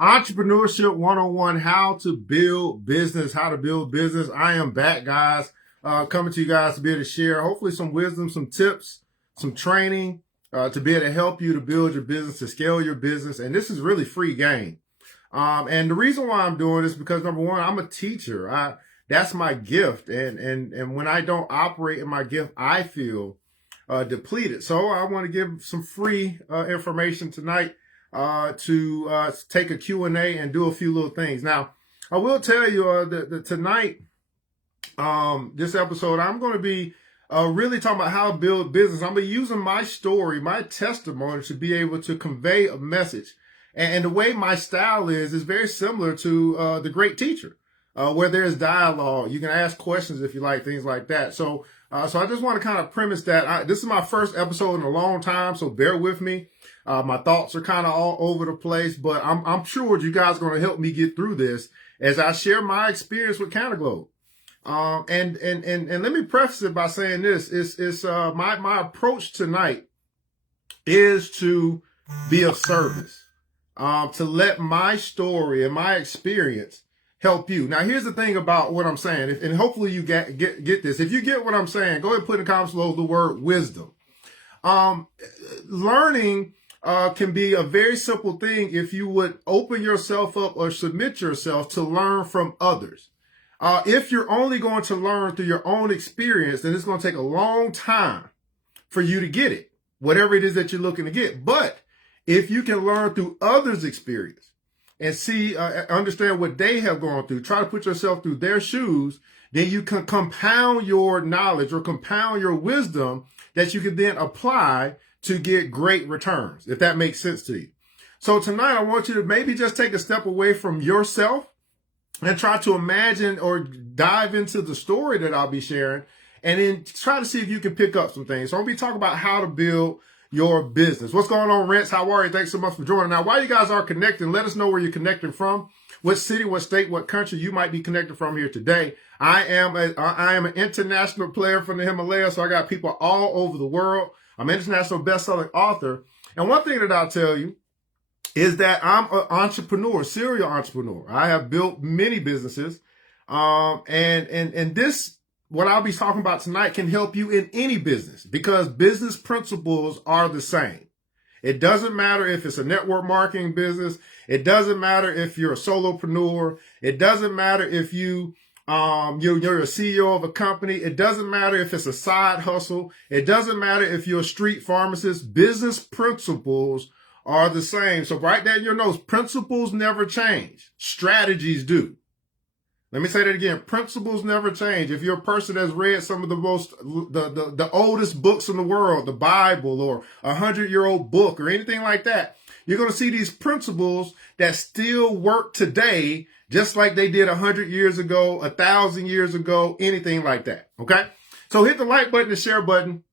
Entrepreneurship 101, how to build business, I am back, guys, coming to you guys to be able to share hopefully some wisdom, some tips, some training to be able to help you to build your business, to scale your business. And this is really free game. And the reason why I'm doing this is because, number one, I'm a teacher. That's my gift. And when I don't operate in my gift, I feel depleted. So I want to give some free information tonight to take a Q&A and do a few little things. Now, I will tell you that tonight, this episode, I'm going to be really talking about how to build business. I'm going to be using my story, my testimony to be able to convey a message. And the way my style is very similar to the great teacher, where there's dialogue. You can ask questions if you like, things like that. So I just want to kind of premise that. This is my first episode in a long time, so bear with me. My thoughts are kind of all over the place, but I'm sure you guys are going to help me get through this as I share my experience with CannaGlobe. And let me preface it by saying this: my approach tonight is to be of service, to let my story and my experience help you. Now, here's the thing about what I'm saying, and hopefully you get this. If you get what I'm saying, go ahead and put in the comments below the word wisdom. Learning can be a very simple thing if you would open yourself up or submit yourself to learn from others. If you're only going to learn through your own experience, then it's going to take a long time for you to get it, whatever it is that you're looking to get. But if you can learn through others' experience and see, understand what they have gone through, try to put yourself through their shoes, then you can compound your knowledge or compound your wisdom that you can then apply to get great returns, if that makes sense to you. So tonight, I want you to maybe just take a step away from yourself and try to imagine or dive into the story that I'll be sharing, and then try to see if you can pick up some things. So I'll be talking about how to build your business. What's going on, Rents? How are you? Thanks so much for joining. Now, while you guys are connecting, let us know where you're connecting from, what city, what state, what country you might be connected from here today. I am an international player from the Himalayas, so I got people all over the world. I'm an international best-selling author. And one thing that I'll tell you is that I'm an entrepreneur, serial entrepreneur. I have built many businesses. And this, what I'll be talking about tonight, can help you in any business because business principles are the same. It doesn't matter if it's a network marketing business. It doesn't matter if you're a solopreneur. It doesn't matter if you're a CEO of a company. It doesn't matter if it's a side hustle. It doesn't matter if you're a street pharmacist. Business principles are the same. So write that in your notes. Principles never change. Strategies do. Let me say that again. Principles never change. If you're a person that's read some of the oldest books in the world, the Bible or 100-year-old book or anything like that, you're going to see these principles that still work today, just like they did 100 years ago, 1,000 years ago, anything like that. Okay. So hit the like button, the share button,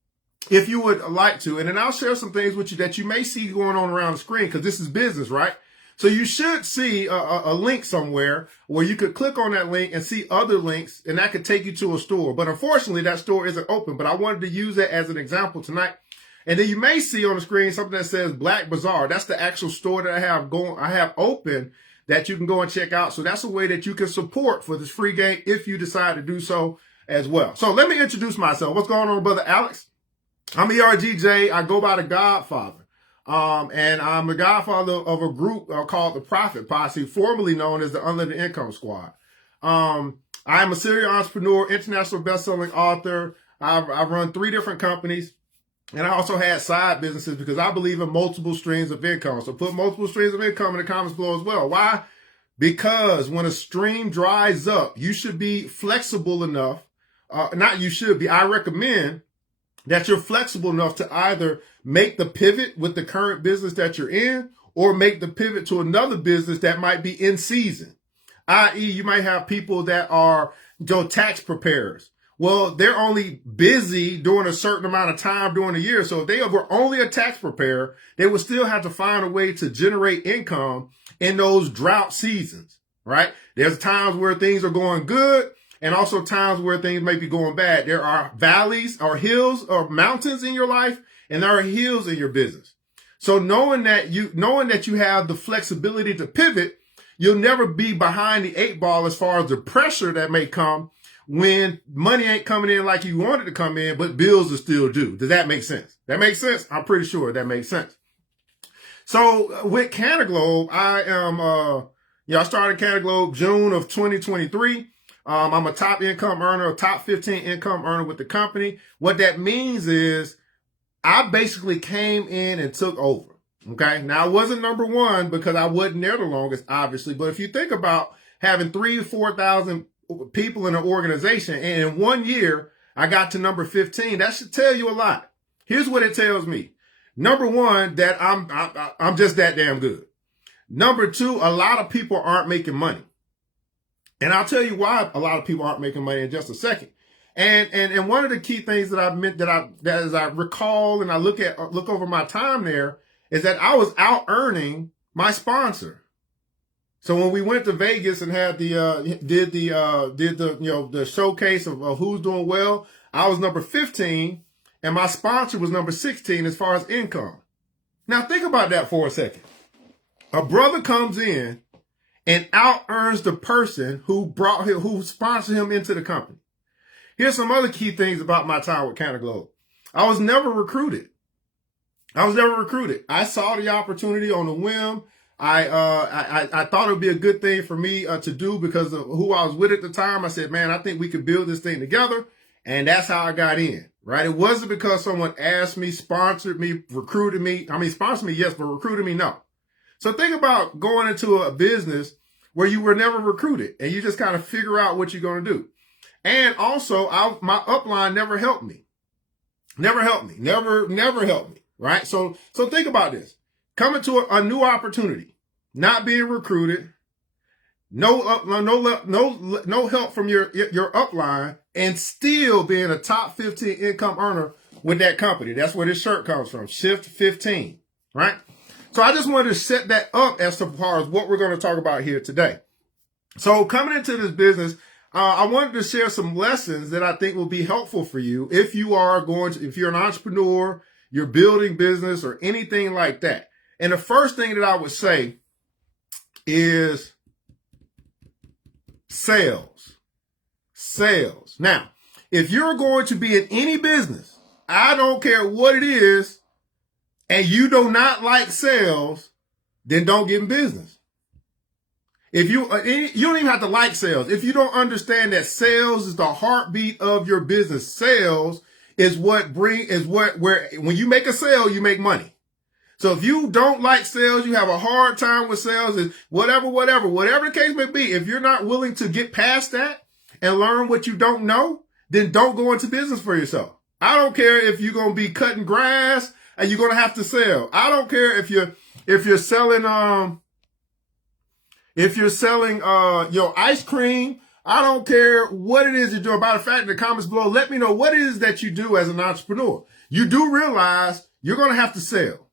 if you would like to. And then I'll share some things with you that you may see going on around the screen because this is business, right? So you should see a link somewhere where you could click on that link and see other links, and that could take you to a store. But unfortunately, that store isn't open. But I wanted to use that as an example tonight. And then you may see on the screen something that says Black Bazaar. That's the actual store that I have open that you can go and check out. So that's a way that you can support for this free game if you decide to do so as well. So let me introduce myself. What's going on, Brother Alex? I'm ERGJ. I go by the Godfather. And I'm the godfather of a group called the Profit Posse, formerly known as the Unlimited Income Squad. I am a serial entrepreneur, international best-selling author. I've run 3 different companies, and I also had side businesses because I believe in multiple streams of income. So put multiple streams of income in the comments below as well. Why? Because when a stream dries up, you should be flexible enough. Not you should be. I recommend that you're flexible enough to either make the pivot with the current business that you're in or make the pivot to another business that might be in season. I.e., you might have people that are tax preparers. Well, they're only busy during a certain amount of time during the year. So if they were only a tax preparer, they would still have to find a way to generate income in those drought seasons, right? There's times where things are going good, and also times where things may be going bad. There are valleys or hills or mountains in your life, and there are hills in your business. So knowing that you have the flexibility to pivot, you'll never be behind the 8 ball as far as the pressure that may come when money ain't coming in like you want it to come in, but bills are still due. Does that make sense? That makes sense? I'm pretty sure that makes sense. So with CannaGlobe, I started CannaGlobe June of 2023. I'm a top income earner, a top 15 income earner with the company. What that means is I basically came in and took over. Okay. Now I wasn't number one because I wasn't there the longest, obviously. But if you think about having 3,000 to 4,000 people in an organization, and in 1 year I got to number 15, that should tell you a lot. Here's what it tells me. Number one, that I'm just that damn good. Number two, a lot of people aren't making money. And I'll tell you why a lot of people aren't making money in just a second. And one of the key things that I meant that as I recall and I look over my time there is that I was out earning my sponsor. So when we went to Vegas and had did the showcase of who's doing well, I was number 15 and my sponsor was number 16 as far as income. Now think about that for a second. A brother comes in and out earns the person who sponsored him into the company. Here's some other key things about my time with CannaGlobe. I was never recruited. I saw the opportunity on a whim. I thought it would be a good thing for me to do because of who I was with at the time. I said, man, I think we could build this thing together. And that's how I got in, right? It wasn't because someone asked me, sponsored me, recruited me. I mean, sponsored me, yes, but recruited me, no. So think about going into a business where you were never recruited and you just kind of figure out what you're going to do. And also, my upline never helped me. Never helped me, right? So think about this. Coming to a new opportunity, not being recruited, no help from your upline, and still being a top 15 income earner with that company. That's where this shirt comes from, Shift 15, right? So I just wanted to set that up as far as what we're going to talk about here today. So coming into this business, I wanted to share some lessons that I think will be helpful for you if you're an entrepreneur, you're building business or anything like that. And the first thing that I would say is sales. Now, if you're going to be in any business, I don't care what it is, and you do not like sales, then don't get in business. If you don't even have to like sales. If you don't understand that sales is the heartbeat of your business, sales is when you make a sale, you make money. So if you don't like sales, you have a hard time with sales, and whatever the case may be, if you're not willing to get past that and learn what you don't know, then don't go into business for yourself. I don't care if you're going to be cutting grass and you're going to have to sell. I don't care if you're selling your ice cream. I don't care what it is you're doing. By the fact, in the comments below, let me know what it is that you do as an entrepreneur. You do realize you're going to have to sell.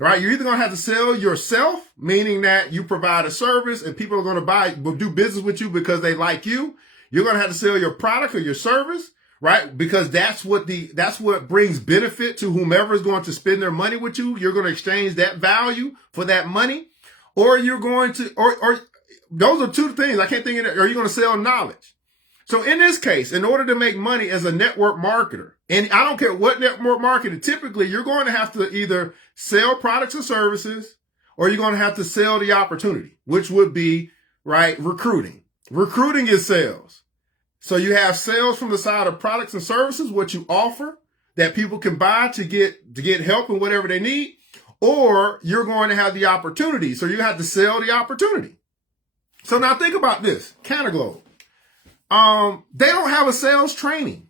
Right? You're either going to have to sell yourself, meaning that you provide a service and people are going to do business with you because they like you. You're going to have to sell your product or your service, right? Because that's what brings benefit to whomever is going to spend their money with you. You're going to exchange that value for that money, or you're going to, or those are two things. I can't think of it. Or you're going to sell knowledge. So in this case, in order to make money as a network marketer, and I don't care what network marketing, typically you're going to have to either sell products or services, or you're going to have to sell the opportunity, which would be, right, recruiting. Recruiting is sales. So you have sales from the side of products and services, what you offer that people can buy to get help in whatever they need, or you're going to have the opportunity. So you have to sell the opportunity. So now think about this, CannaGlobe. They don't have a sales training.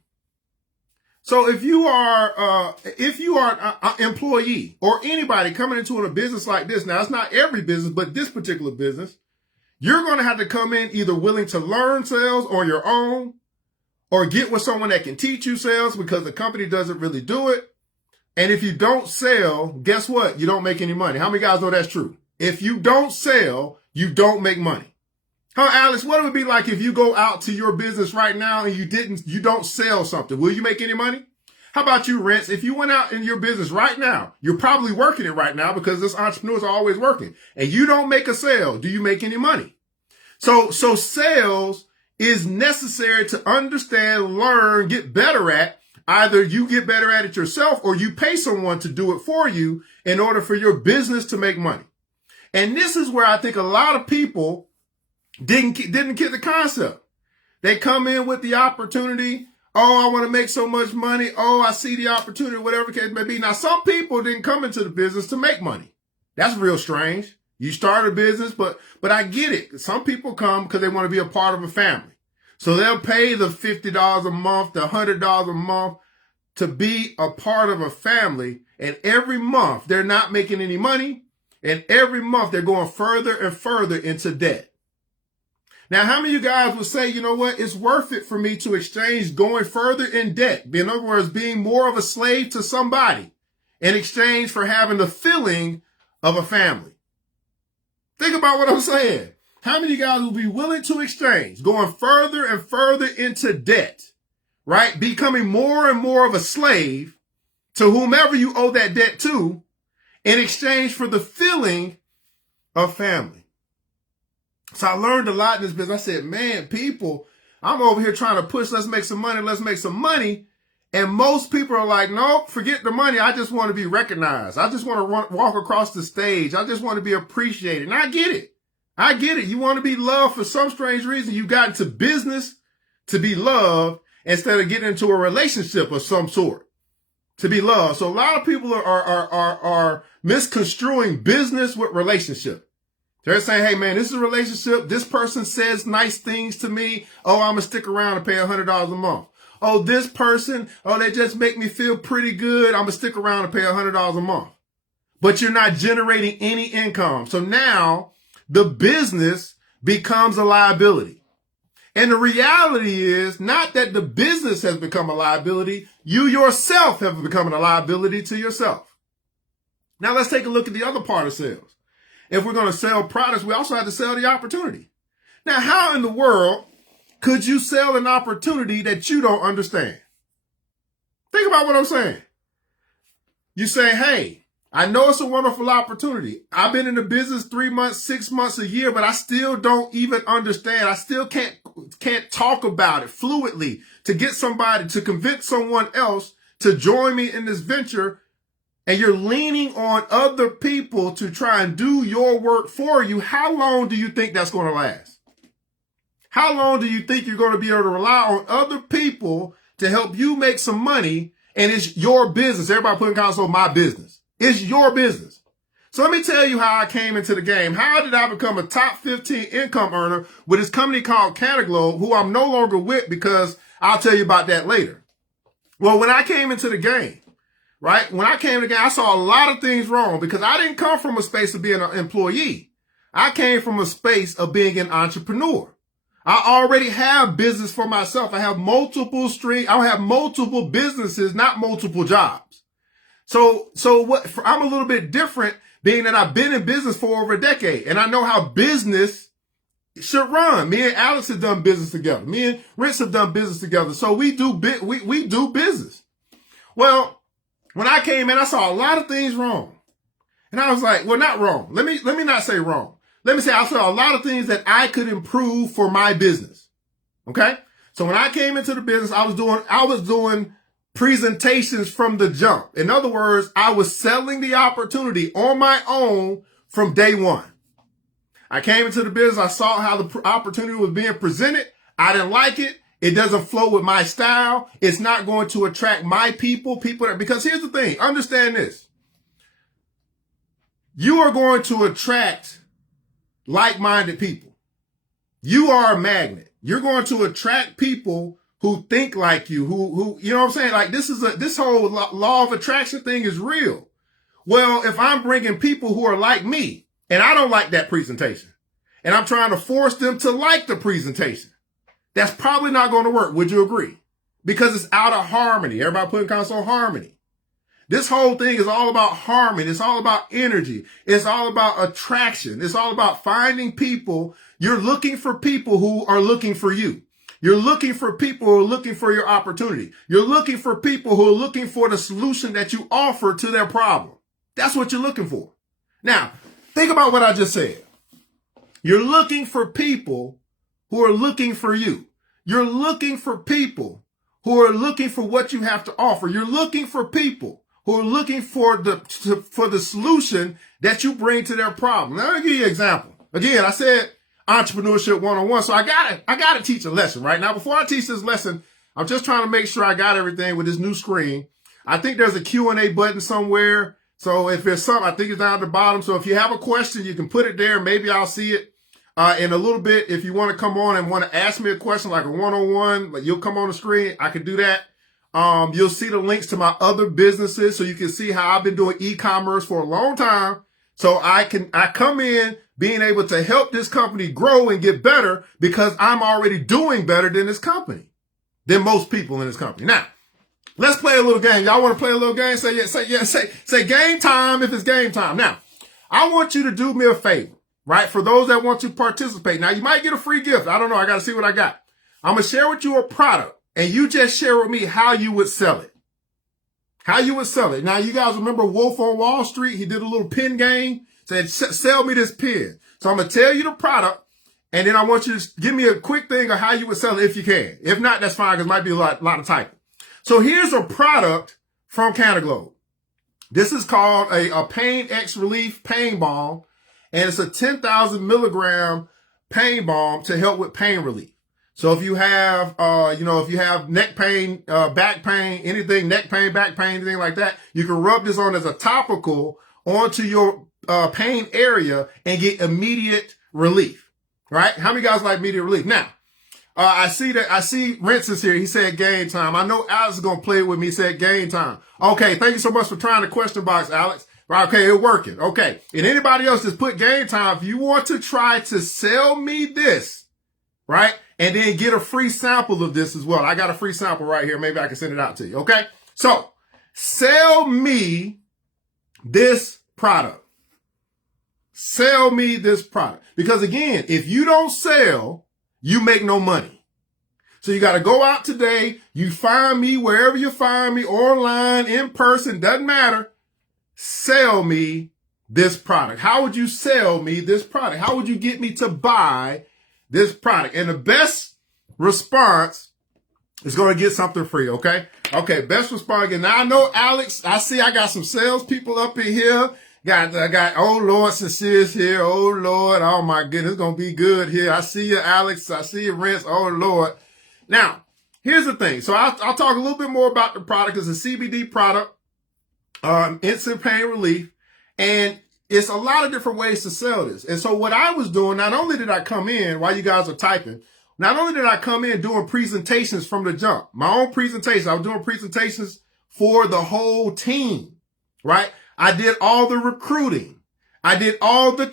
So if you are an employee or anybody coming into a business like this, now it's not every business, but this particular business, you're going to have to come in either willing to learn sales on your own or get with someone that can teach you sales because the company doesn't really do it. And if you don't sell, guess what? You don't make any money. How many guys know that's true? If you don't sell, you don't make money. Huh, Alex, what it would be like if you go out to your business right now and you don't sell something? Will you make any money? How about you, Rents? If you went out in your business right now, you're probably working it right now because this entrepreneurs are always working, and you don't make a sale. Do you make any money? So sales is necessary to understand, learn, get better at. Either you get better at it yourself or you pay someone to do it for you in order for your business to make money. And this is where I think a lot of people didn't get the concept. They come in with the opportunity. Oh, I want to make so much money. Oh, I see the opportunity, whatever the case may be. Now, some people didn't come into the business to make money. That's real strange. You start a business, but I get it. Some people come because they want to be a part of a family. So they'll pay the $50 a month, the $100 a month to be a part of a family. And every month they're not making any money. And every month they're going further and further into debt. Now, how many of you guys would say, you know what? It's worth it for me to exchange going further in debt. In other words, being more of a slave to somebody in exchange for having the feeling of a family. Think about what I'm saying. How many of you guys will be willing to exchange going further and further into debt, right? Becoming more and more of a slave to whomever you owe that debt to in exchange for the feeling of family. So I learned a lot in this business. I said, man, people, I'm over here trying to push, let's make some money, let's make some money. And most people are like, no, forget the money. I just want to be recognized. I just want to walk across the stage. I just want to be appreciated. And I get it. I get it. You want to be loved for some strange reason. You got into business to be loved instead of getting into a relationship of some sort to be loved. So a lot of people are misconstruing business with relationship. They're saying, hey, man, this is a relationship. This person says nice things to me. Oh, I'm going to stick around and pay $100 a month. Oh, this person, oh, they just make me feel pretty good. I'm going to stick around and pay $100 a month. But you're not generating any income. So now the business becomes a liability. And the reality is not that the business has become a liability. You yourself have become a liability to yourself. Now let's take a look at the other part of sales. If we're going to sell products, we also have to sell the opportunity. Now, how in the world could you sell an opportunity that you don't understand? Think about what I'm saying. You say, hey, I know it's a wonderful opportunity. I've been in the business 3 months, 6 months, a year, but I still don't even understand. I still can't talk about it fluidly to get somebody to convince someone else to join me in this venture. And you're leaning on other people to try and do your work for you. How long do you think that's going to last? How long do you think you're going to be able to rely on other people to help you make some money? And it's your business. Everybody put in console, my business. It's your business. So let me tell you how I came into the game. How did I become a top 15 income earner with this company called CannaGlobe, who I'm no longer with because I'll tell you about that later. Well, when I came into the game, right? When I came to the game, I saw a lot of things wrong because I didn't come from a space of being an employee. I came from a space of being an entrepreneur. I already have business for myself. I have multiple streams. I have multiple businesses, not multiple jobs. So I'm a little bit different being that I've been in business for over a decade and I know how business should run. Me and Alex have done business together. Me and Rich have done business together. So we do business. Well, when I came in, I saw a lot of things wrong. And I was like, well, not wrong. Let me not say wrong. Let me say I saw a lot of things that I could improve for my business. Okay? So when I came into the business, I was doing presentations from the jump. In other words, I was selling the opportunity on my own from day one. I came into the business. I saw how the opportunity was being presented. I didn't like it. It doesn't flow with my style. It's not going to attract my people because here's the thing. Understand this. You are going to attract like-minded people. You are a magnet. You're going to attract people who think like you, who, you know what I'm saying? Like this whole law of attraction thing is real. Well, if I'm bringing people who are like me and I don't like that presentation and I'm trying to force them to like the presentation, that's probably not going to work. Would you agree? Because it's out of harmony. Everybody put in console harmony. This whole thing is all about harmony. It's all about energy. It's all about attraction. It's all about finding people. You're looking for people who are looking for you. You're looking for people who are looking for your opportunity. You're looking for people who are looking for the solution that you offer to their problem. That's what you're looking for. Now, think about what I just said. You're looking for people who are looking for you. You're looking for people who are looking for what you have to offer. You're looking for people who are looking for the solution that you bring to their problem. Now, I'll give you an example. Again, I said Entrepreneurship 101, so I gotta teach a lesson right now. Before I teach this lesson, I'm just trying to make sure I got everything with this new screen. I think there's a Q&A button somewhere. So if there's something, I think it's down at the bottom. So if you have a question, you can put it there. Maybe I'll see it in a little bit. If you want to come on and want to ask me a question like a one-on-one, like you'll come on the screen. I can do that. You'll see the links to my other businesses so you can see how I've been doing e-commerce for a long time. So I come in being able to help this company grow and get better because I'm already doing better than this company, than most people in this company. Now, let's play a little game. Y'all want to play a little game? Say yes, say game time if it's game time. Now, I want you to do me a favor, right? For those that want to participate. Now, you might get a free gift. I don't know. I got to see what I got. I'm going to share with you a product, and you just share with me how you would sell it. How you would sell it. Now, you guys remember Wolf on Wall Street? He did a little pin game. Said, sell me this pin. So I'm going to tell you the product, and then I want you to give me a quick thing of how you would sell it if you can. If not, that's fine, because it might be a lot of typing. So here's a product from CannaGlobe. This is called a Pain X Relief Pain Balm, and it's a 10,000 milligram pain balm to help with pain relief. So if you have, if you have neck pain, back pain, anything, neck pain, back pain, anything like that, you can rub this on as a topical onto your pain area and get immediate relief, right? How many guys like immediate relief? Now, I see Rince is here. He said game time. I know Alex is going to play it with me. He said game time. Okay. Thank you so much for trying the question box, Alex. Right. Okay. It's working. Okay. And anybody else that's put game time, if you want to try to sell me this, right? And then get a free sample of this as well. I got a free sample right here. Maybe I can send it out to you. Okay. So sell me this product. Sell me this product. Because again, if you don't sell, you make no money. So you got to go out today. You find me wherever you find me, online, in person, doesn't matter. Sell me this product. How would you sell me this product? How would you get me to buy this product? And the best response is going to get something free. Okay. Okay. Best response again. Now I know Alex, I got some salespeople up in here. I got, oh Lord, Sincere's here. Oh Lord. Oh my goodness. It's going to be good here. I see you, Alex. I see you, Rince. Oh Lord. Now, here's the thing. So I'll talk a little bit more about the product. It's a CBD product, instant pain relief. And it's a lot of different ways to sell this. And so what I was doing, not only did I come in while you guys are typing, not only did I come in doing presentations from the jump, my own presentation, I was doing presentations for the whole team, right? I did all the recruiting. I did all the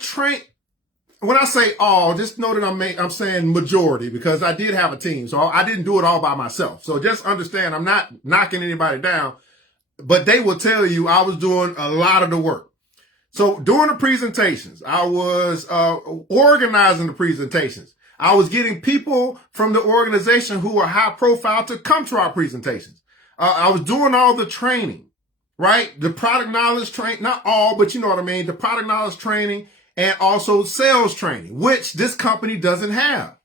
When I say all, just know that I'm saying majority because I did have a team. So I didn't do it all by myself. So just understand, I'm not knocking anybody down, but they will tell you I was doing a lot of the work. So during the presentations, I was organizing the presentations. I was getting people from the organization who were high profile to come to our presentations. I was doing all the training. Right? The product knowledge training, not all, but you know what I mean. The product knowledge training and also sales training, which this company doesn't have.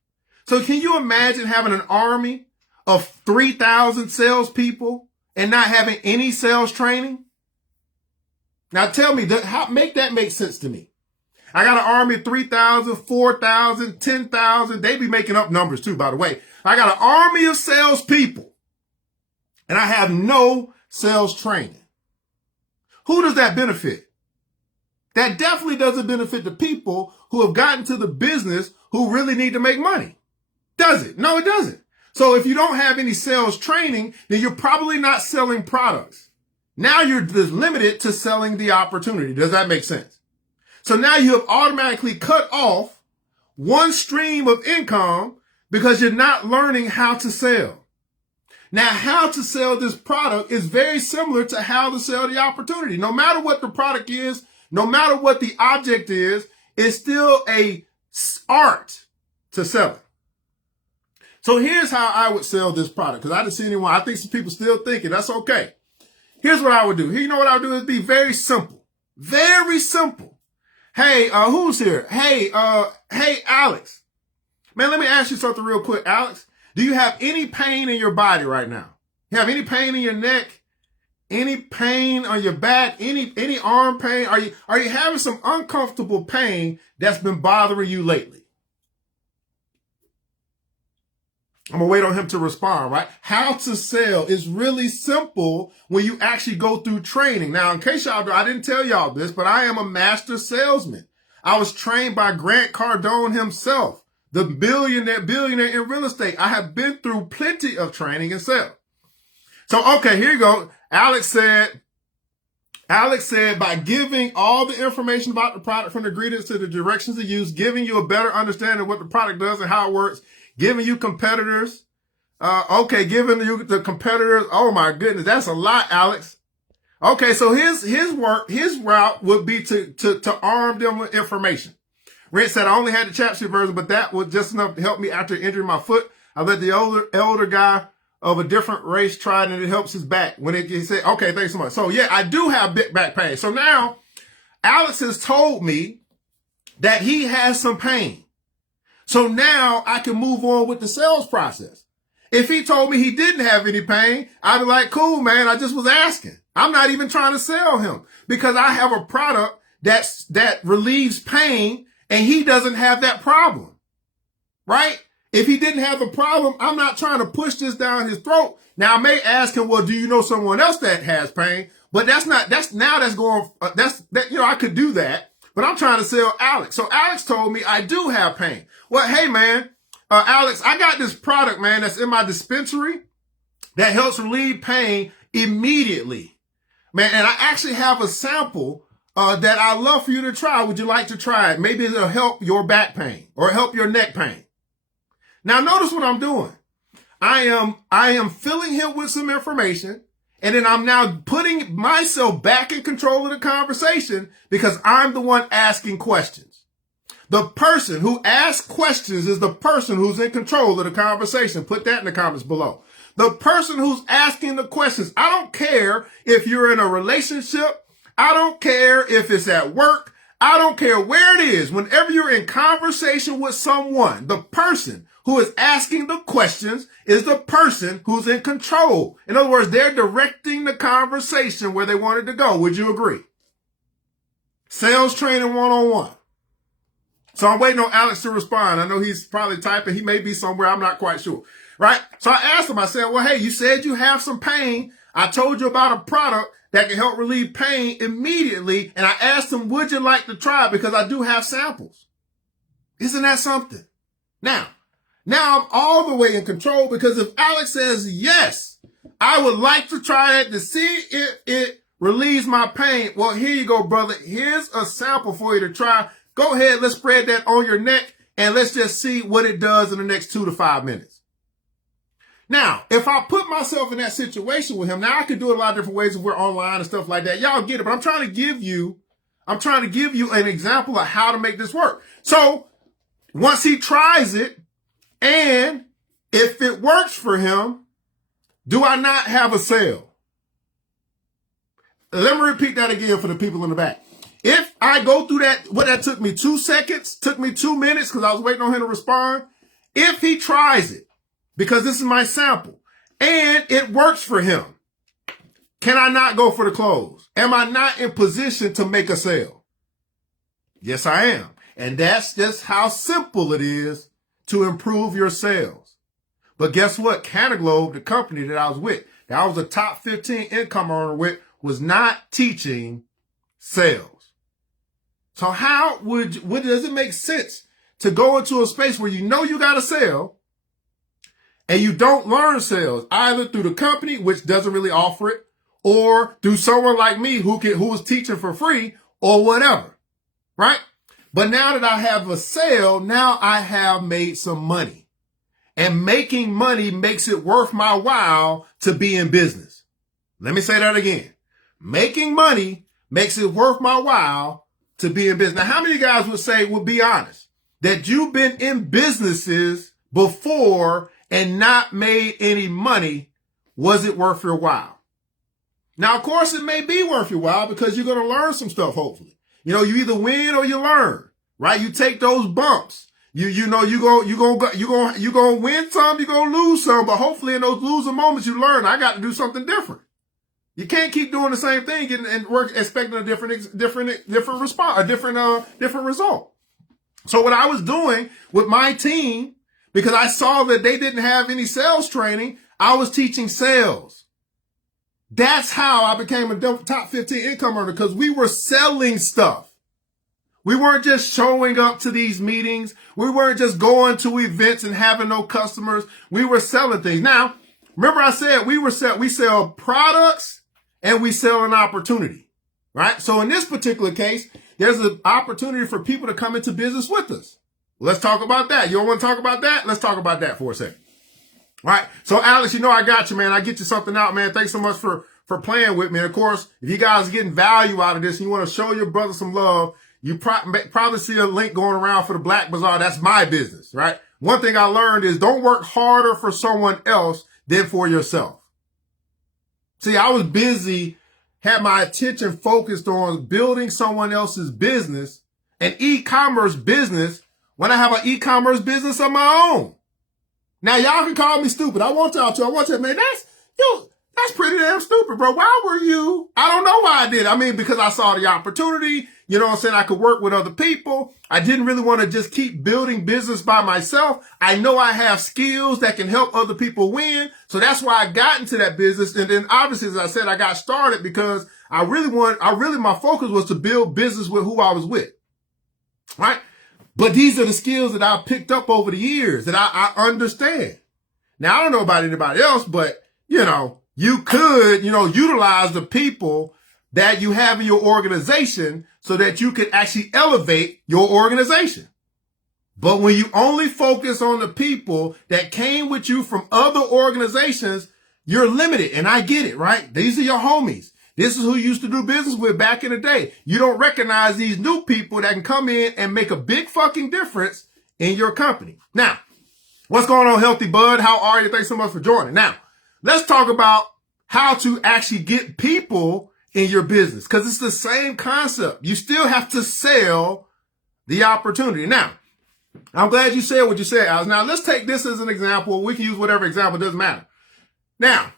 So can you imagine having an army of 3,000 salespeople and not having any sales training? Now tell me, make that make sense to me. I got an army of 3,000, 4,000, 10,000. They be making up numbers too, by the way. I got an army of salespeople and I have no sales training. Who does that benefit? That definitely doesn't benefit the people who have gotten to the business who really need to make money. Does it? No, it doesn't. So if you don't have any sales training, then you're probably not selling products. Now you're just limited to selling the opportunity. Does that make sense? So now you have automatically cut off one stream of income because you're not learning how to sell. Now, how to sell this product is very similar to how to sell the opportunity. No matter what the product is, no matter what the object is, it's still a art to sell it. So here's how I would sell this product, because I didn't see anyone. I think some people still thinking that's okay. Here's what I would do. Here, you know what I would do? It'd be very simple. Very simple. Hey, who's here? Hey, Alex. Man, let me ask you something real quick, Alex. Do you have any pain in your body right now? You have any pain in your neck? Any pain on your back? Any arm pain? Are you having some uncomfortable pain that's been bothering you lately? I'm going to wait on him to respond, right? How to sell is really simple when you actually go through training. Now, in case y'all know, I didn't tell y'all this, but I am a master salesman. I was trained by Grant Cardone himself, the billionaire in real estate. I have been through plenty of training and sales. So, okay, here you go. Alex said, by giving all the information about the product from the ingredients to the directions of use, giving you a better understanding of what the product does and how it works, giving you competitors. Giving you the competitors. Oh my goodness, that's a lot, Alex. Okay, so his route would be to arm them with information. Rent said, I only had the chap sheet version, but that was just enough to help me after injuring my foot. I let the elder guy of a different race try it, and it helps his back. He said, okay, thanks so much. So yeah, I do have big back pain. So now Alex has told me that he has some pain. So now I can move on with the sales process. If he told me he didn't have any pain, I'd be like, cool, man, I just was asking. I'm not even trying to sell him because I have a product that relieves pain and he doesn't have that problem, right? If he didn't have a problem, I'm not trying to push this down his throat. Now I may ask him, well, do you know someone else that has pain? But I could do that, but I'm trying to sell Alex. So Alex told me I do have pain. Well, hey, man, Alex, I got this product, man, that's in my dispensary that helps relieve pain immediately. Man, and I actually have a sample that I'd love for you to try. Would you like to try it? Maybe it'll help your back pain or help your neck pain. Now, notice what I'm doing. I am filling him with some information, and then I'm now putting myself back in control of the conversation because I'm the one asking questions. The person who asks questions is the person who's in control of the conversation. Put that in the comments below. The person who's asking the questions. I don't care if you're in a relationship. I don't care if it's at work. I don't care where it is. Whenever you're in conversation with someone, the person who is asking the questions is the person who's in control. In other words, they're directing the conversation where they want it to go. Would you agree? Sales training 101. So I'm waiting on Alex to respond. I know he's probably typing. He may be somewhere. I'm not quite sure. Right? So I asked him, I said, well, hey, you said you have some pain. I told you about a product that can help relieve pain immediately. And I asked him, would you like to try it? Because I do have samples. Isn't that something? Now I'm all the way in control because if Alex says, yes, I would like to try it to see if it relieves my pain. Well, here you go, brother. Here's a sample for you to try. Go ahead, let's spread that on your neck, and let's just see what it does in the next 2 to 5 minutes. Now, if I put myself in that situation with him, now I can do it a lot of different ways if we're online and stuff like that. Y'all get it, but I'm trying to give you an example of how to make this work. So once he tries it, and if it works for him, do I not have a sale? Let me repeat that again for the people in the back. If I go through that took me 2 seconds, took me 2 minutes because I was waiting on him to respond. If he tries it, because this is my sample, and it works for him, can I not go for the close? Am I not in position to make a sale? Yes, I am. And that's just how simple it is to improve your sales. But guess what? CannaGlobe, the company that I was with, that I was a top 15 income earner with, was not teaching sales. So what does it make sense to go into a space where you know you got to sell and you don't learn sales either through the company, which doesn't really offer it, or through someone like me who is teaching for free or whatever, right? But now that I have a sale, now I have made some money, and making money makes it worth my while to be in business. Let me say that again. Making money makes it worth my while to be in business. Now, how many guys would be honest, that you've been in businesses before and not made any money, was it worth your while? Now, of course, it may be worth your while because you're going to learn some stuff, hopefully. You know, you either win or you learn, right? You take those bumps. You gonna win some, you're gonna lose some, but hopefully in those losing moments you learn, I got to do something different. You can't keep doing the same thing and work expecting a different response, a different result. So what I was doing with my team, because I saw that they didn't have any sales training, I was teaching sales. That's how I became a top 15 income earner, because we were selling stuff. We weren't just showing up to these meetings. We weren't just going to events and having no customers. We were selling things. Now, remember I said we sell products and we sell an opportunity, right? So in this particular case, there's an opportunity for people to come into business with us. Let's talk about that. You don't want to talk about that? Let's talk about that for a second. All right. So Alex, you know I got you, man. I get you something out, man. Thanks so much for playing with me. And of course, if you guys are getting value out of this and you want to show your brother some love, you probably see a link going around for the Black Bazaar. That's my business, right? One thing I learned is don't work harder for someone else than for yourself. See, I was busy, had my attention focused on building someone else's business, an e-commerce business, when I have an e-commerce business of my own. Now, y'all can call me stupid. I want y'all to, man, that's pretty damn stupid, bro. Why were you? I don't know why I did. I mean, because I saw the opportunity. You know what I'm saying? I could work with other people. I didn't really want to just keep building business by myself. I know I have skills that can help other people win. So that's why I got into that business. And then obviously, as I said, I got started because my focus was to build business with who I was with. Right? But these are the skills that I picked up over the years that I understand. Now, I don't know about anybody else, but you could, utilize the people that you have in your organization so that you could actually elevate your organization. But when you only focus on the people that came with you from other organizations, you're limited. And I get it, right? These are your homies. This is who you used to do business with back in the day. You don't recognize these new people that can come in and make a big fucking difference in your company. Now, what's going on, Healthy Bud? How are you? Thanks so much for joining. Now, let's talk about how to actually get people in your business, because it's the same concept. You still have to sell the opportunity. Now, I'm glad you said what you said, Alex. Now, let's take this as an example. We can use whatever example, it doesn't matter. Now,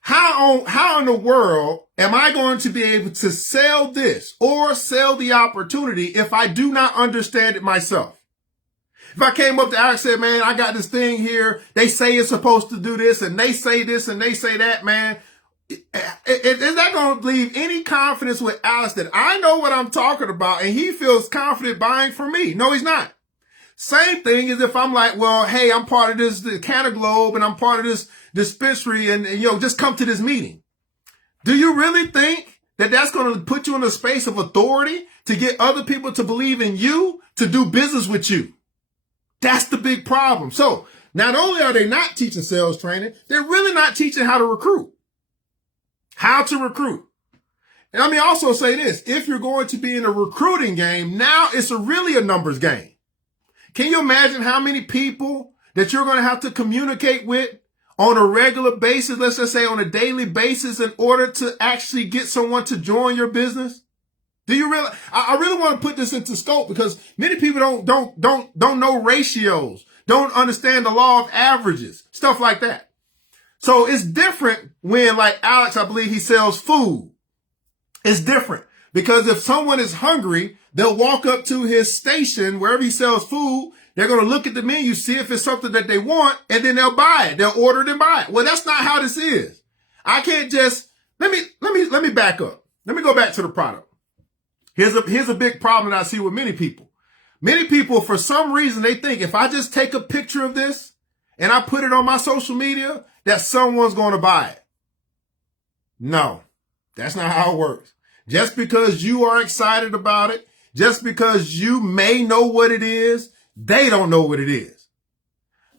how in the world am I going to be able to sell this or sell the opportunity if I do not understand it myself? If I came up to Alex and said, man, I got this thing here. They say it's supposed to do this and they say this and they say that, man. Is that going to leave any confidence with Alex that I know what I'm talking about and he feels confident buying from me? No, he's not. Same thing as if I'm like, well, hey, I'm part of this CannaGlobe and I'm part of this dispensary and just come to this meeting. Do you really think that that's going to put you in a space of authority to get other people to believe in you, to do business with you? That's the big problem. So not only are they not teaching sales training, they're really not teaching how to recruit. How to recruit. And let me also say this. If you're going to be in a recruiting game, now it's really a numbers game. Can you imagine how many people that you're going to have to communicate with on a regular basis, let's just say on a daily basis, in order to actually get someone to join your business? Do you really? I really want to put this into scope because many people don't know ratios, don't understand the law of averages, stuff like that. So it's different when, like Alex, I believe he sells food. It's different because if someone is hungry, they'll walk up to his station wherever he sells food. They're going to look at the menu, see if it's something that they want, and then they'll buy it. They'll order it and buy it. Well, that's not how this is. I can't just let me back up. Let me go back to the product. Here's a big problem that I see with many people. Many people, for some reason, they think if I just take a picture of this and I put it on my social media, that someone's going to buy it. No, that's not how it works. Just because you are excited about it, just because you may know what it is, they don't know what it is.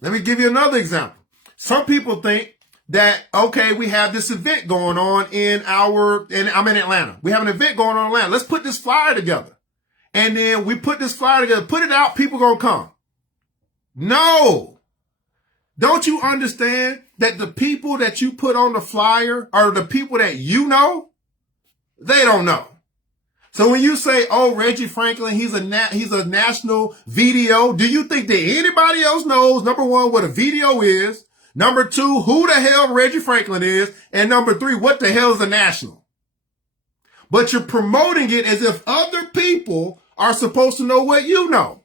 Let me give you another example. Some people think that, okay, we have this event going on and I'm in Atlanta. We have an event going on in Atlanta. Let's put this flyer together. And then we put this flyer together, put it out, people gonna come. No. Don't you understand that the people that you put on the flyer are the people that you know? They don't know. So when you say, oh, Reggie Franklin, he's a national video, do you think that anybody else knows, number one, what a video is, number two, who the hell Reggie Franklin is, and number three, what the hell is a national? But you're promoting it as if other people are supposed to know what you know.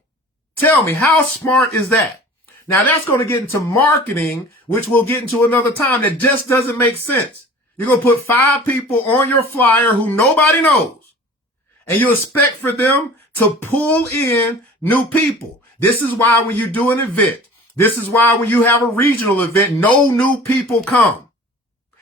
Tell me, how smart is that? Now that's going to get into marketing, which we'll get into another time. That just doesn't make sense. You're going to put 5 people on your flyer who nobody knows, and you expect for them to pull in new people. This is why when you do an event, this is why when you have a regional event, no new people come.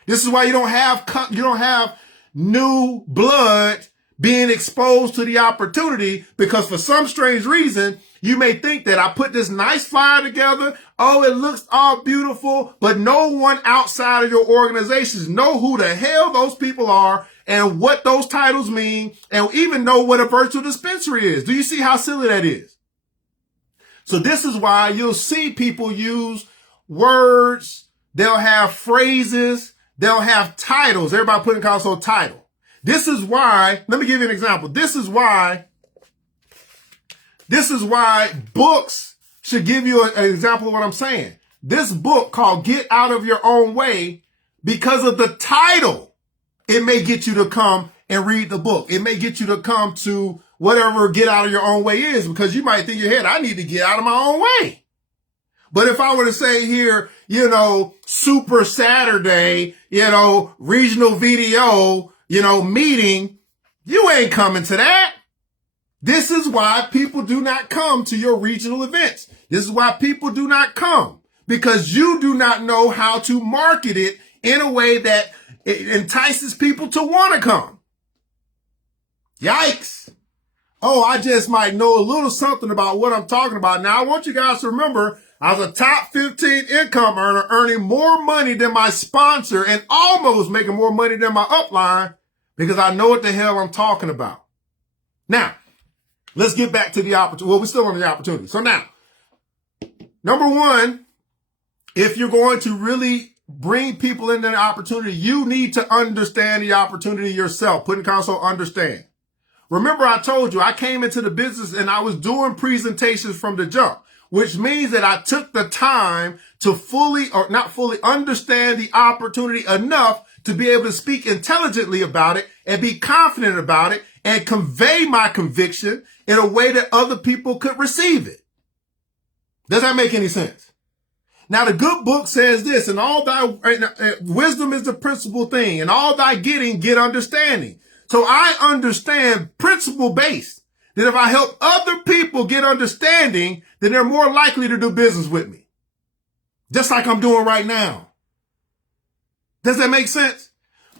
This is why you don't have new blood being exposed to the opportunity, because for some strange reason, you may think that I put this nice flyer together. Oh, it looks all beautiful, but no one outside of your organizations know who the hell those people are and what those titles mean, and even know what a virtual dispensary is. Do you see how silly that is? So this is why you'll see people use words. They'll have phrases. They'll have titles. Everybody put in console title. This is why, let me give you an example. This is why books should give you an example of what I'm saying. This book called Get Out of Your Own Way, because of the title, it may get you to come and read the book. It may get you to come to whatever Get Out of Your Own Way is, because you might think in your head, I need to get out of my own way. But if I were to say here, Super Saturday, regional video, meeting, you ain't coming to that. This is why people do not come to your regional events. This is why people do not come, because you do not know how to market it in a way that it entices people to want to come. Yikes. Oh, I just might know a little something about what I'm talking about. Now, I want you guys to remember, I was a top 15 income earner, earning more money than my sponsor and almost making more money than my upline, because I know what the hell I'm talking about. Now, let's get back to the opportunity. Well, we're still on the opportunity. So now, number one, if you're going to really bring people into the opportunity, you need to understand the opportunity yourself. Put in console, understand. Remember, I told you I came into the business and I was doing presentations from the jump, which means that I took the time to not fully understand the opportunity enough to be able to speak intelligently about it and be confident about it and convey my conviction in a way that other people could receive it. Does that make any sense? Now, the good book says this, and all thy wisdom is the principal thing, and all thy getting, get understanding. So I understand principle based that if I help other people get understanding, then they're more likely to do business with me. Just like I'm doing right now. Does that make sense?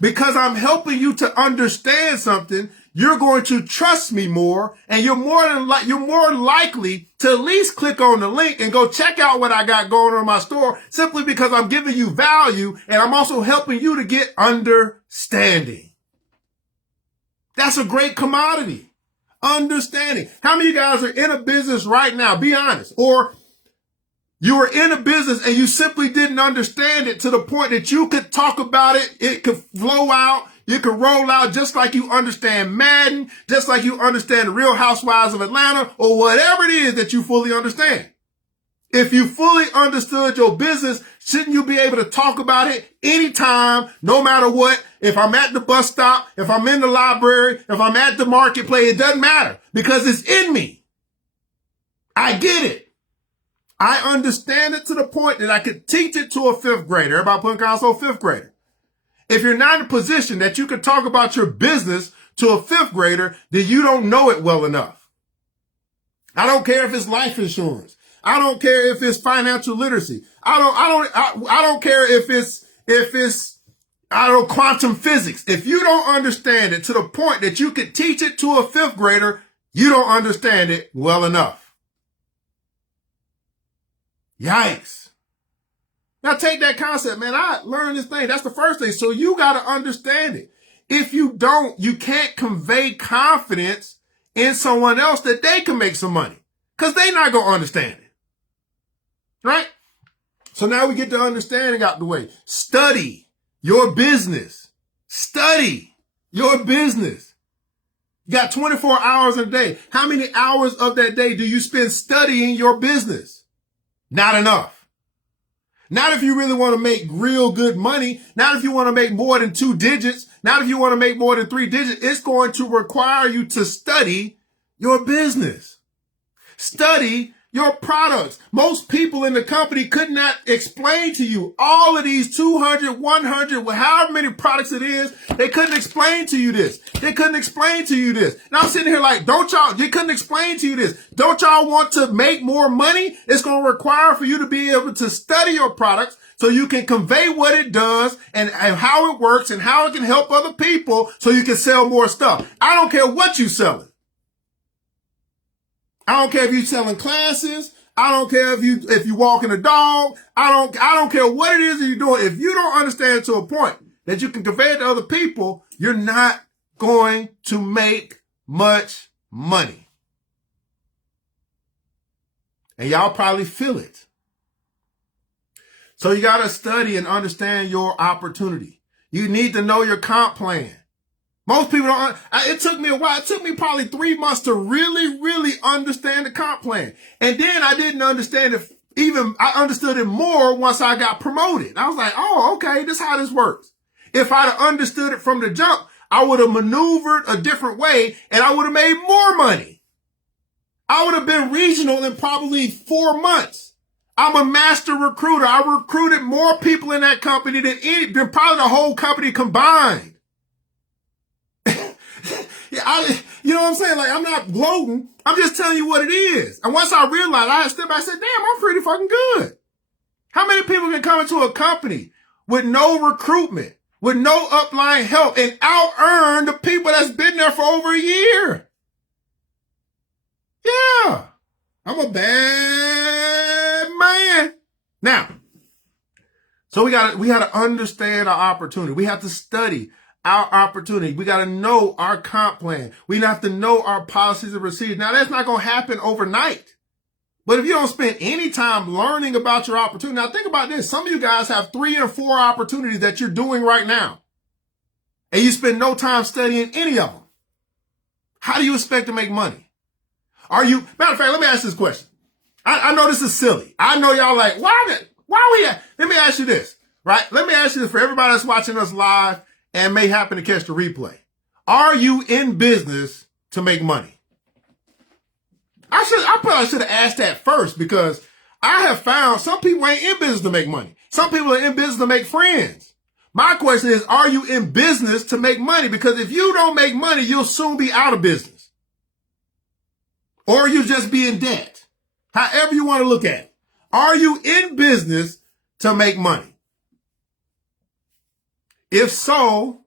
Because I'm helping you to understand something, you're going to trust me more, and you're more likely to at least click on the link and go check out what I got going on in my store, simply because I'm giving you value and I'm also helping you to get understanding. That's a great commodity. Understanding. How many of you guys are in a business right now? Be honest. Or you were in a business and you simply didn't understand it to the point that you could talk about it. It could flow out. You could roll out just like you understand Madden, just like you understand the Real Housewives of Atlanta, or whatever it is that you fully understand. If you fully understood your business, shouldn't you be able to talk about it anytime, no matter what? If I'm at the bus stop, if I'm in the library, if I'm at the marketplace, it doesn't matter, because it's in me. I get it. I understand it to the point that I could teach it to a 5th grader. Everybody put in console 5th grader. If you're not in a position that you can talk about your business to a 5th grader, then you don't know it well enough. I don't care if it's life insurance. I don't care if it's financial literacy. I don't care if it's quantum physics. If you don't understand it to the point that you could teach it to a 5th grader, you don't understand it well enough. Yikes. Now take that concept, man. I learned this thing. That's the first thing. So you got to understand it. If you don't, you can't convey confidence in someone else that they can make some money, because they're not going to understand it. Right? So now we get the understanding out the way. Study your business. Study your business. You got 24 hours a day. How many hours of that day do you spend studying your business? Not enough. Not if you really want to make real good money. Not if you want to make more than 2 digits. Not if you want to make more than 3 digits. It's going to require you to study your business. Study your products. Most people in the company could not explain to you all of these 200, 100, however many products it is. They couldn't explain to you this. They couldn't explain to you this. And I'm sitting here like, they couldn't explain to you this. Don't y'all want to make more money? It's going to require for you to be able to study your products so you can convey what it does and how it works and how it can help other people so you can sell more stuff. I don't care what you're selling. I don't care if you're selling classes. I don't care if you walking a dog. I don't care what it is that you're doing. If you don't understand to a point that you can convey it to other people, you're not going to make much money. And y'all probably feel it. So you got to study and understand your opportunity. You need to know your comp plan. Most people don't. It took me a while. It took me probably 3 months to really understand the comp plan. And then I didn't understand it. I understood it more once I got promoted. I was like, oh, okay, this is how this works. If I'd have understood it from the jump, I would have maneuvered a different way and I would have made more money. I would have been regional in probably 4 months. I'm a master recruiter. I recruited more people in that company than probably the whole company combined. You know what I'm saying? Like, I'm not gloating. I'm just telling you what it is. And once I realized, I stepped back and said, damn, I'm pretty fucking good. How many people can come into a company with no recruitment, with no upline help, and out-earn the people that's been there for over a year? Yeah. I'm a bad man. Now, so we gotta understand our opportunity. We have to study our opportunity. We got to know our comp plan. We have to know our policies and procedures. Now, that's not going to happen overnight. But if you don't spend any time learning about your opportunity, now think about this. Some of you guys have 3 or 4 opportunities that you're doing right now, and you spend no time studying any of them. How do you expect to make money? Matter of fact, let me ask this question. I know this is silly. I know y'all like, why we at? Let me ask you this, right? Let me ask you this for everybody that's watching us live and may happen to catch the replay. Are you in business to make money? I probably should have asked that first, because I have found some people ain't in business to make money. Some people are in business to make friends. My question is, are you in business to make money? Because if you don't make money, you'll soon be out of business. Or you just be in debt. However you want to look at it. Are you in business to make money? If so,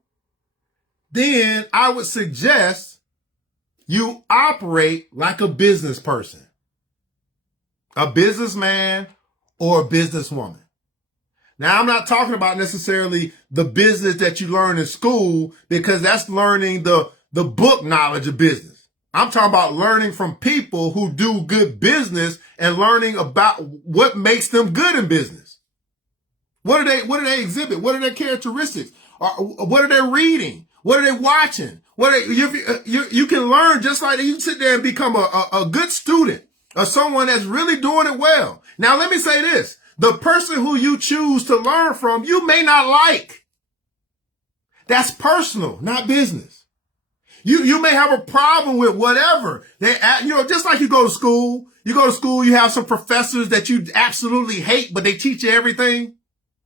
then I would suggest you operate like a business person, a businessman or a businesswoman. Now, I'm not talking about necessarily the business that you learn in school, because that's learning the book knowledge of business. I'm talking about learning from people who do good business and learning about what makes them good in business. What do they exhibit? What are their characteristics? What are they reading? What are they watching? You can learn just like you sit there and become a good student or someone that's really doing it well. Now, let me say this. The person who you choose to learn from, you may not like. That's personal, not business. You may have a problem with whatever. Just like you go to school, you have some professors that you absolutely hate, but they teach you everything.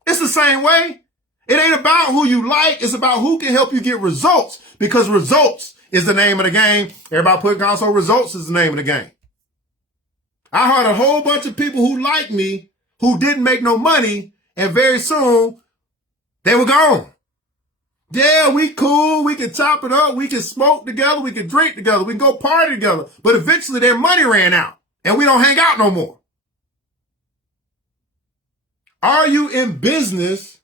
It's the same way. It ain't about who you like. It's about who can help you get results, because results is the name of the game. Everybody put console results is the name of the game. I heard a whole bunch of people who like me who didn't make no money, and very soon they were gone. Yeah, we cool. We can chop it up. We can smoke together. We can drink together. We can go party together. But eventually their money ran out and we don't hang out no more. Are you in business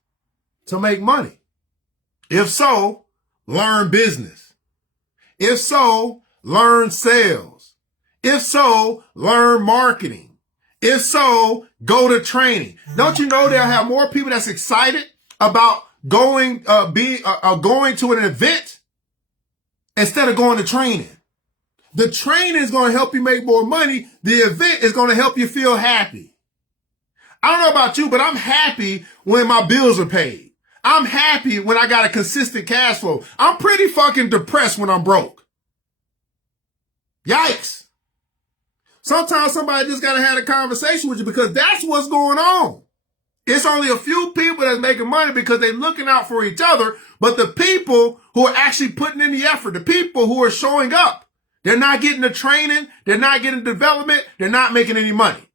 to make money? If so, learn business. If so, learn sales. If so, learn marketing. If so, go to training. Don't you know they'll have more people that's excited about going to an event instead of going to training? The training is going to help you make more money. The event is going to help you feel happy. I don't know about you, but I'm happy when my bills are paid. I'm happy when I got a consistent cash flow. I'm pretty fucking depressed when I'm broke. Yikes. Sometimes somebody just got to have a conversation with you because that's what's going on. It's only a few people that's making money because they're looking out for each other. But the people who are actually putting in the effort, the people who are showing up, they're not getting the training. They're not getting development. They're not making any money.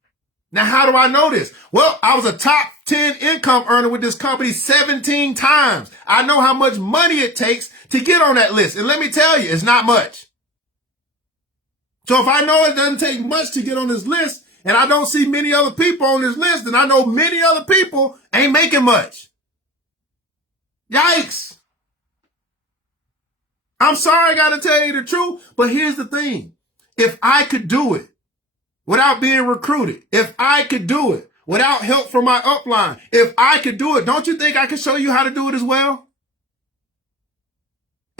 Now, how do I know this? Well, I was a top 10 income earner with this company 17 times. I know how much money it takes to get on that list. And let me tell you, it's not much. So if I know it doesn't take much to get on this list, and I don't see many other people on this list, then I know many other people ain't making much. Yikes. I'm sorry I got to tell you the truth, but here's the thing. If I could do it without being recruited, if I could do it without help from my upline, if I could do it, don't you think I can show you how to do it as well?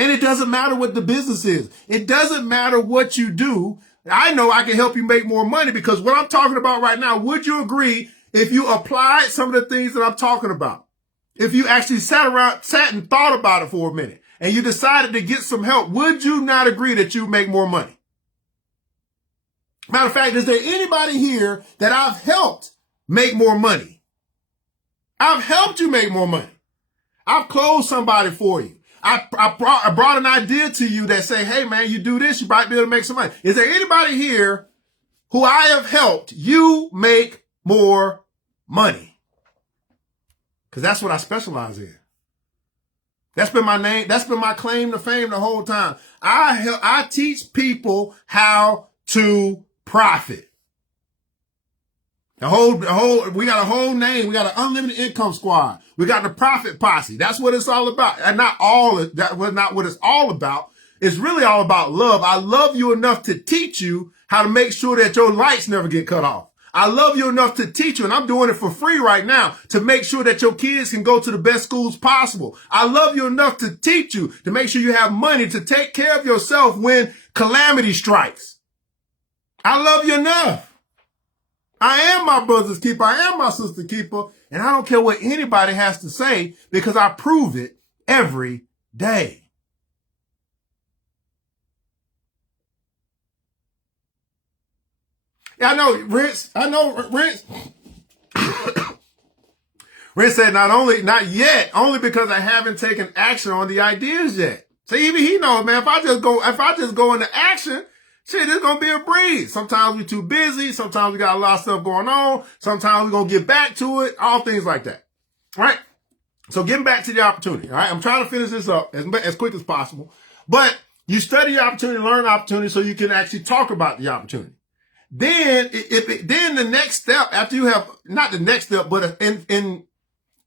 And it doesn't matter what the business is. It doesn't matter what you do. I know I can help you make more money because what I'm talking about right now, would you agree if you applied some of the things that I'm talking about? If you actually sat and thought about it for a minute and you decided to get some help, would you not agree that you make more money? Matter of fact, is there anybody here that I've helped make more money? I've helped you make more money. I've closed somebody for you. I brought an idea to you that say, hey man, you do this, you might be able to make some money. Is there anybody here who I have helped you make more money? Because that's what I specialize in. That's been my name. That's been my claim to fame the whole time. I teach people how to profit. We got a whole name. We got an unlimited income squad. We got the profit posse. That's what it's all about. And not what it's all about. It's really all about love. I love you enough to teach you how to make sure that your lights never get cut off. I love you enough to teach you, and I'm doing it for free right now, to make sure that your kids can go to the best schools possible. I love you enough to teach you, to make sure you have money to take care of yourself when calamity strikes. I love you enough. I am my brother's keeper. I am my sister's keeper. And I don't care what anybody has to say because I prove it every day. Yeah, I know, Rich. Rich said not yet, only because I haven't taken action on the ideas yet. So even he knows, man, if I just go into action, shit, it's going to be a breeze. Sometimes we're too busy. Sometimes we got a lot of stuff going on. Sometimes we're going to get back to it. All things like that. All right. So getting back to the opportunity. All right. I'm trying to finish this up as quick as possible. But you study the opportunity, learn the opportunity so you can actually talk about the opportunity. Then the next step, after you have, not the next step, but in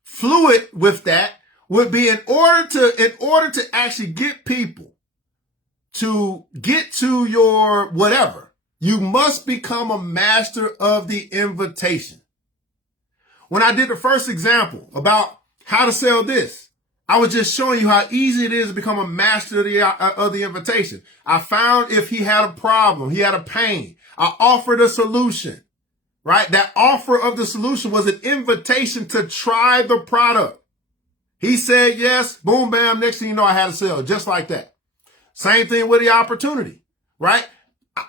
fluid with that would be in order to actually get people to get to your whatever, you must become a master of the invitation. When I did the first example about how to sell this, I was just showing you how easy it is to become a master of the invitation. I found if he had a problem, he had a pain, I offered a solution, right? That offer of the solution was an invitation to try the product. He said yes, boom, bam, next thing you know, I had a sale, just like that. Same thing with the opportunity, right?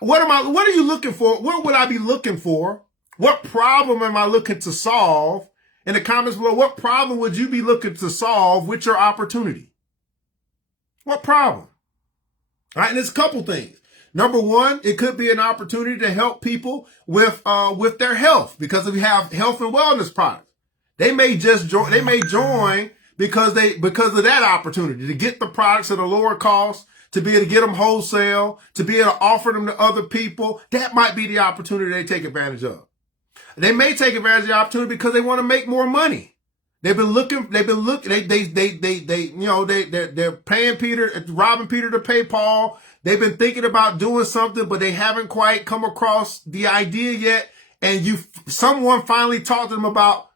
What are you looking for? What would I be looking for? What problem am I looking to solve? In the comments below, what problem would you be looking to solve with your opportunity? What problem? All right, and there's a couple things. Number one, it could be an opportunity to help people with their health, because we have health and wellness products. They may join because of that opportunity to get the products at a lower cost, to be able to get them wholesale, to be able to offer them to other people. That might be the opportunity they take advantage of. They may take advantage of the opportunity because they want to make more money. They're paying robbing Peter to pay Paul. They've been thinking about doing something, but they haven't quite come across the idea yet. and someone finally talked to them about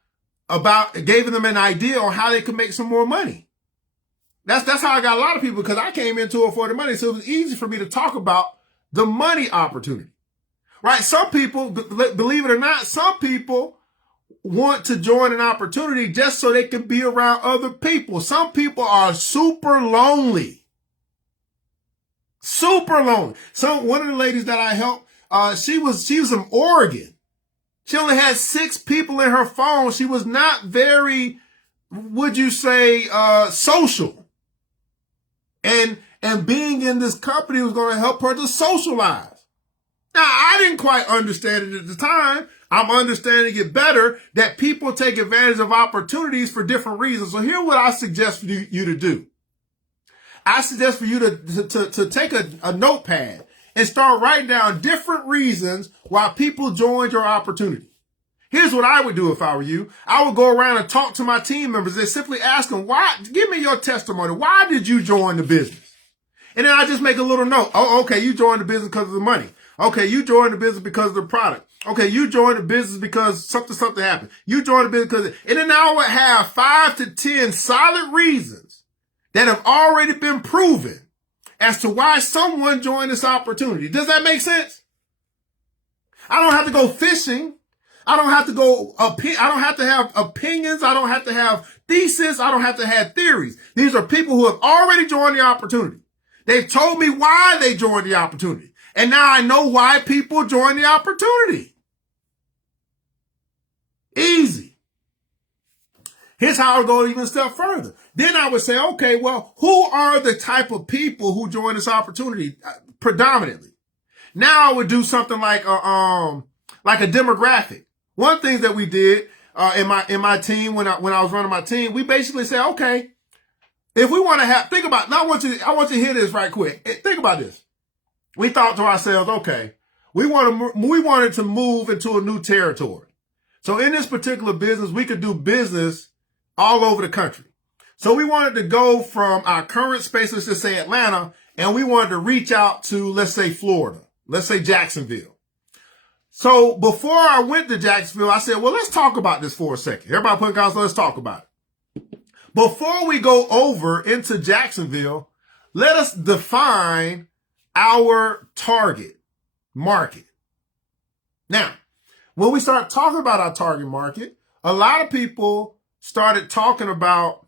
gave them an idea on how they could make some more money. That's how I got a lot of people, because I came into it for the money. So it was easy for me to talk about the money opportunity, right? Some people, believe it or not, some people want to join an opportunity just so they can be around other people. Some people are super lonely. Super lonely. One of the ladies that I helped, she was from Oregon. She only had 6 people in her phone. She was not very, would you say, social. And being in this company was going to help her to socialize. Now, I didn't quite understand it at the time. I'm understanding it better, that people take advantage of opportunities for different reasons. So here's what I suggest for you to do. I suggest for you to take a notepad and start writing down different reasons why people joined your opportunity. Here's what I would do if I were you. I would go around and talk to my team members and simply ask them, why? Give me your testimony. Why did you join the business? And then I just make a little note. Oh, okay, you joined the business because of the money. Okay, you joined the business because of the product. Okay, you joined the business because something happened. You joined the business because, and then I would have 5 to 10 solid reasons that have already been proven as to why someone joined this opportunity. Does that make sense? I don't have to go fishing. I don't have to have opinions. I don't have to have thesis. I don't have to have theories. These are people who have already joined the opportunity. They've told me why they joined the opportunity. And now I know why people join the opportunity. Easy. Here's how I would go even a step further. Then I would say, okay, well, who are the type of people who join this opportunity predominantly? Now I would do something like a demographic. One thing that we did in my team when I was running my team, we basically said, okay, if we want to I want you to hear this right quick. Think about this. We thought to ourselves, okay, we wanted to move into a new territory. So in this particular business, we could do business all over the country. So we wanted to go from our current space, let's just say Atlanta, and we wanted to reach out to, let's say, Florida. Let's say Jacksonville. So before I went to Jacksonville, I said, well, let's talk about this for a second. Everybody put in comments, let's talk about it. Before we go over into Jacksonville, let us define our target market. Now, when we start talking about our target market, a lot of people started talking about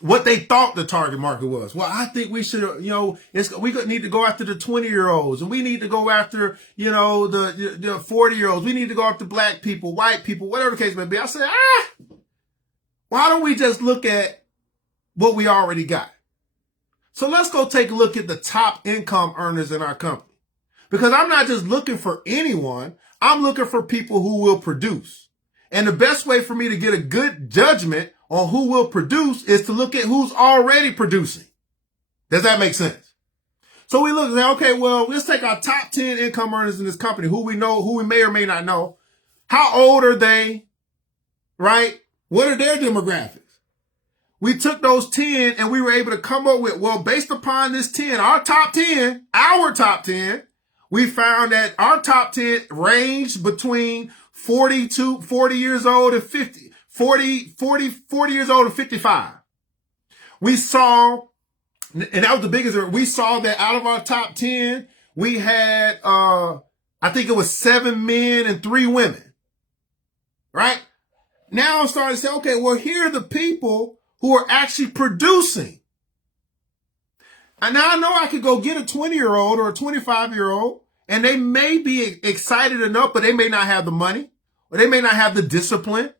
what they thought the target market was. Well, I think we should, we need to go after the 20-year-olds, and we need to go after, the 40-year-olds. We need to go after black people, white people, whatever the case may be. I said, why don't we just look at what we already got? So let's go take a look at the top income earners in our company. Because I'm not just looking for anyone. I'm looking for people who will produce. And the best way for me to get a good judgment on who will produce is to look at who's already producing. Does that make sense? So we look and say, okay, well, let's take our top 10 income earners in this company, who we know, who we may or may not know. How old are they? Right? What are their demographics? We took those 10 and we were able to come up with, well, based upon this 10, our top 10, we found that our top 10 ranged between 40 years old and 50. 40 years old and 55. We saw, and that was the biggest, we saw that out of our top 10, we had, I think it was 7 men and 3 women. Right? Now I'm starting to say, okay, well, here are the people who are actually producing. And now I know I could go get a 20-year-old or a 25-year-old, and they may be excited enough, but they may not have the money, or they may not have the discipline.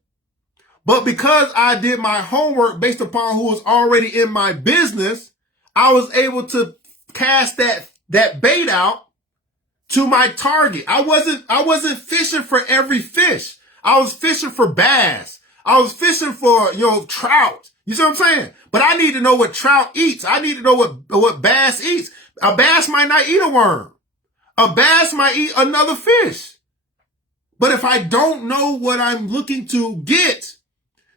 But because I did my homework based upon who was already in my business, I was able to cast that bait out to my target. I wasn't fishing for every fish. I was fishing for bass. I was fishing for, trout. You see what I'm saying? But I need to know what trout eats. I need to know what bass eats. A bass might not eat a worm. A bass might eat another fish. But if I don't know what I'm looking to get,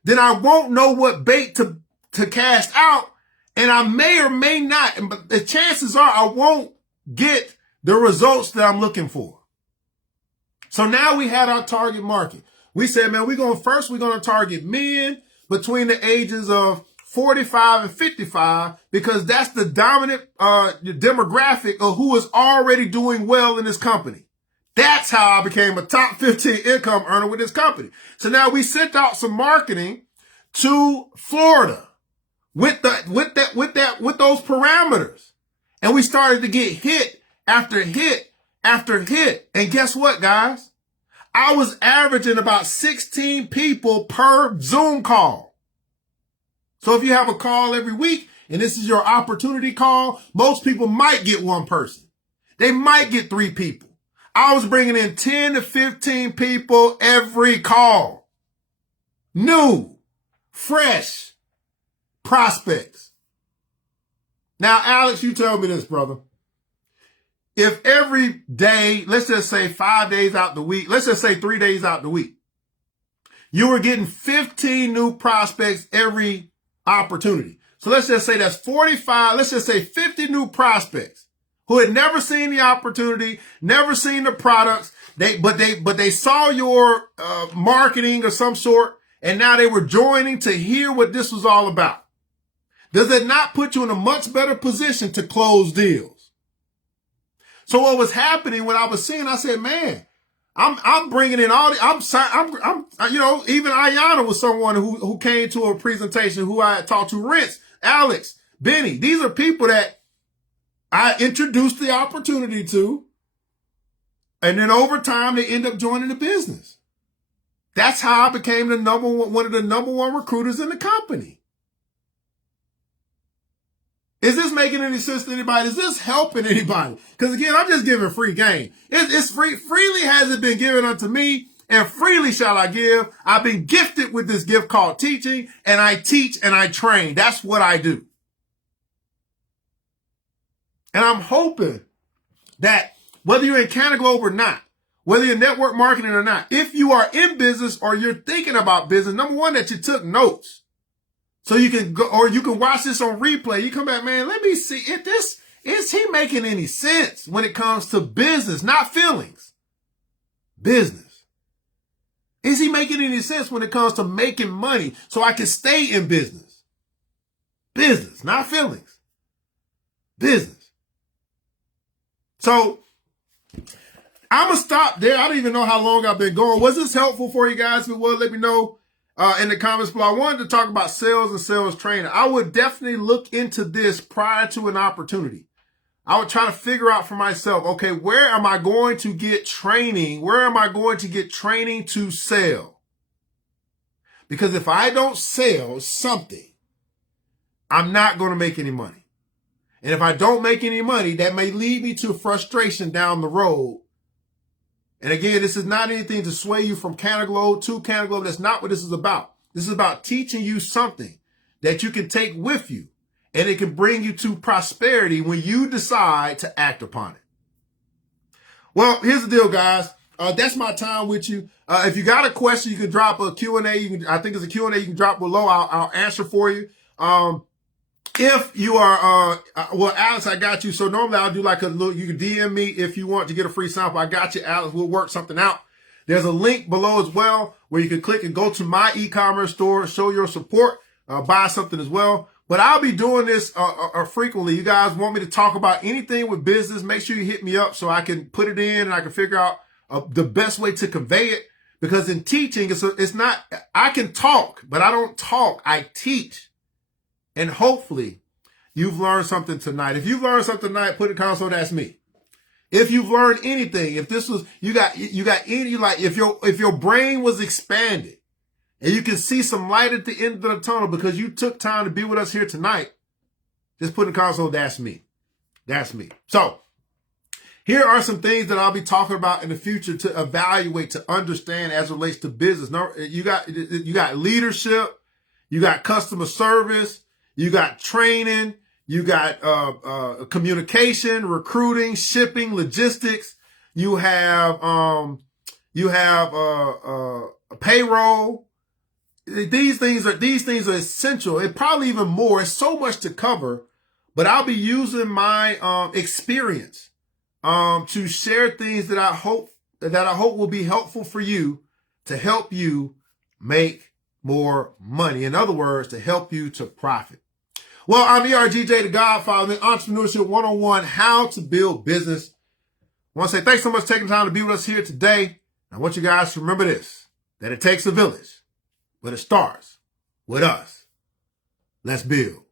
then I won't know what bait to cast out. And I may or may not, but the chances are I won't get the results that I'm looking for. So now we had our target market. We said, man, we're going to target men between the ages of 45 and 55 because that's the dominant demographic of who is already doing well in this company. That's how I became a top 15 income earner with this company. So now we sent out some marketing to Florida with those parameters. And we started to get hit after hit after hit. And guess what, guys? I was averaging about 16 people per Zoom call. So if you have a call every week and this is your opportunity call, most people might get one person. They might get 3 people. I was bringing in 10 to 15 people every call. New, fresh prospects. Now, Alex, you tell me this, brother. If every day, let's just say 5 days out the week, let's just say 3 days out the week, you were getting 15 new prospects every opportunity. So let's just say that's 45, let's just say 50 new prospects who had never seen the opportunity, never seen the products, but they saw your marketing of some sort, and now they were joining to hear what this was all about. Does it not put you in a much better position to close deals? So what was happening when I was seeing, I said, man, I'm bringing in all the, even Ayana was someone who came to a presentation who I had talked to, Rents, Alex, Benny. These are people that I introduced the opportunity to. And then over time, they end up joining the business. That's how I became one of the number one recruiters in the company. Is this making any sense to anybody? Is this helping anybody? Because again, I'm just giving free game. It's free. Freely has it been given unto me, and freely shall I give. I've been gifted with this gift called teaching, and I teach and I train. That's what I do. And I'm hoping that whether you're in CannaGlobe or not, whether you're network marketing or not, if you are in business or you're thinking about business, number one, that you took notes. So you can go, or you can watch this on replay. You come back, man, let me see if is he making any sense when it comes to business, not feelings, business. Is he making any sense when it comes to making money so I can stay in business? Business, not feelings, business. So I'm going to stop there. I don't even know how long I've been going. Was this helpful for you guys? If it was, let me know. In the comments below. I wanted to talk about sales and sales training. I would definitely look into this prior to an opportunity. I would try to figure out for myself, okay, where am I going to get training? Where am I going to get training to sell? Because if I don't sell something, I'm not going to make any money. And if I don't make any money, that may lead me to frustration down the road. And again, this is not anything to sway you from CannaGlobe to CannaGlobe. That's not what this is about. This is about teaching you something that you can take with you, and it can bring you to prosperity when you decide to act upon it. Well, here's the deal, guys. That's my time with you. If you got a question, you can drop a Q&A. I think it's a Q&A you can drop below. I'll answer for you. If you are, well, Alex, I got you. So normally I'll do like a little, you can DM me if you want to get a free sample. I got you, Alex. We'll work something out. There's a link below as well where you can click and go to my e-commerce store, show your support, buy something as well. But I'll be doing this frequently. You guys want me to talk about anything with business, make sure you hit me up so I can put it in and I can figure out the best way to convey it. Because in teaching, it's not, I can talk, but I don't talk. I teach. And hopefully you've learned something tonight. If you've learned something tonight, put in the console, that's me. If you've learned anything, if this was, you got any, like if your brain was expanded and you can see some light at the end of the tunnel because you took time to be with us here tonight, just put in the console, that's me. That's me. So here are some things that I'll be talking about in the future to evaluate, to understand as it relates to business. Now, you got leadership, you got customer service, you got training, you got communication, recruiting, shipping, logistics. You have payroll. These things are essential. It probably even more. It's so much to cover, but I'll be using my experience to share things that I hope that I hope will be helpful for you to help you make more money. In other words, to help you to profit. Well, I'm ERGJ, the Godfather, Entrepreneurship 101, how to build business. I want to say thanks so much for taking time to be with us here today. I want you guys to remember this, that it takes a village, but it starts with us. Let's build.